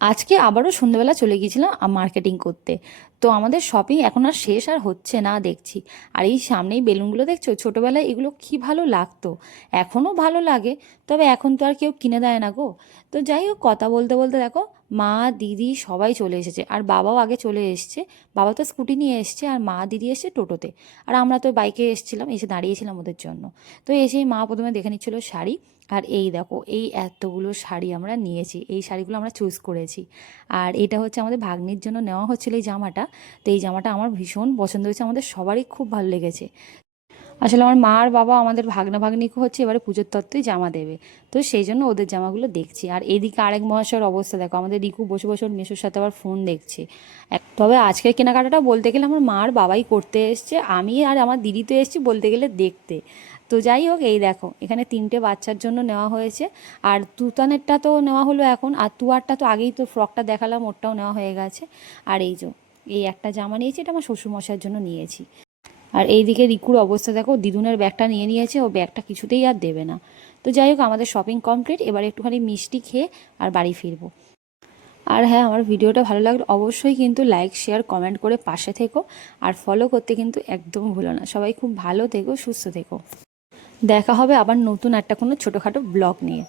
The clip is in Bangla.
আজকে আবারও সন্ধ্যেবেলা চলে গিয়েছিলাম মার্কেটিং করতে। তো আমাদের শপিং এখন আর শেষ আর হচ্ছে না দেখছি। আর এই সামনেই বেলুনগুলো দেখছো, ছোটোবেলায় এগুলো কি ভালো লাগতো, এখনও ভালো লাগে, তবে এখন তো আর কেউ কিনে দেয় না গো। তো যাই হোক, কথা বলতে বলতে দেখো মা দিদি সবাই চলে এসেছে, আর বাবাও আগে চলে এসছে। বাবা তো স্কুটি নিয়ে এসছে, আর মা দিদি এসছে টোটোতে, আর আমরা তো বাইকে এসেছিলাম, এসে দাঁড়িয়েছিলাম ওদের জন্য। তো এসেই মা প্রথমে দেখে নিচ্ছিল শাড়ি। আর এই দেখো, এই এতগুলো শাড়ি আমরা নিয়েছি, এই শাড়িগুলো আমরা চুজ করেছি। আর এটা হচ্ছে আমাদের ভাগ্নির জন্য নেওয়া হচ্ছিল এই জামাটা। তো এই জামাটা আমার ভীষণ পছন্দ হয়েছে, আমাদের সবারই খুব ভালো লেগেছে। আসলে আমার মা আর বাবা আমাদের ভাগ্না ভাগ্নিকে হচ্ছে এবারে পুজোর তত্ত্বই জামা দেবে। তো সেই জন্য ওদের জামাগুলো দেখছি। আর এদিকে আরেক মহাশয়ের অবস্থা দেখো, আমাদের রিকু বসে বসে ওর মেসোর সাথে আবার ফোন দেখছে। তবে আজকের কেনাকাটাটা বলতে গেলে আমার মা আর বাবাই করতে এসছে, আমি আর আমার দিদি তো এসছি বলতে গেলে দেখতে। তো যাই হোক, এই দেখো এখানে 3টে বাচ্চার জন্য নেওয়া হয়েছে। আর তুতানেরটা তো নেওয়া হলো এখন, আর তুয়ারটা তো আগেই তো ফ্রকটা দেখালাম, ওরটাও নেওয়া হয়ে গেছে। আর এই যে এই একটা জামা নিয়েছি, এটা আমার শ্বশুরমশাইয়ের জন্য নিয়েছি। আর এইদিকে রিকুর অবস্থা দেখো, দিদুনের ব্যাগটা নিয়ে নিয়েছে, ও ব্যাগটা কিছুতেই আর দেবে না। তো যাই হোক, আমাদের শপিং কমপ্লিট, এবার একটুখানি মিষ্টি খেয়ে আর বাড়ি ফিরবো। আর হ্যাঁ, আমার ভিডিওটা ভালো লাগলে অবশ্যই কিন্তু লাইক শেয়ার কমেন্ট করে পাশে থেকো, আর ফলো করতে কিন্তু একদম ভুলো না। সবাই খুব ভালো থেকো, সুস্থ থেকো। দেখা হবে আবার নতুন একটা কোনো ছোটোখাটো ব্লগ নিয়ে।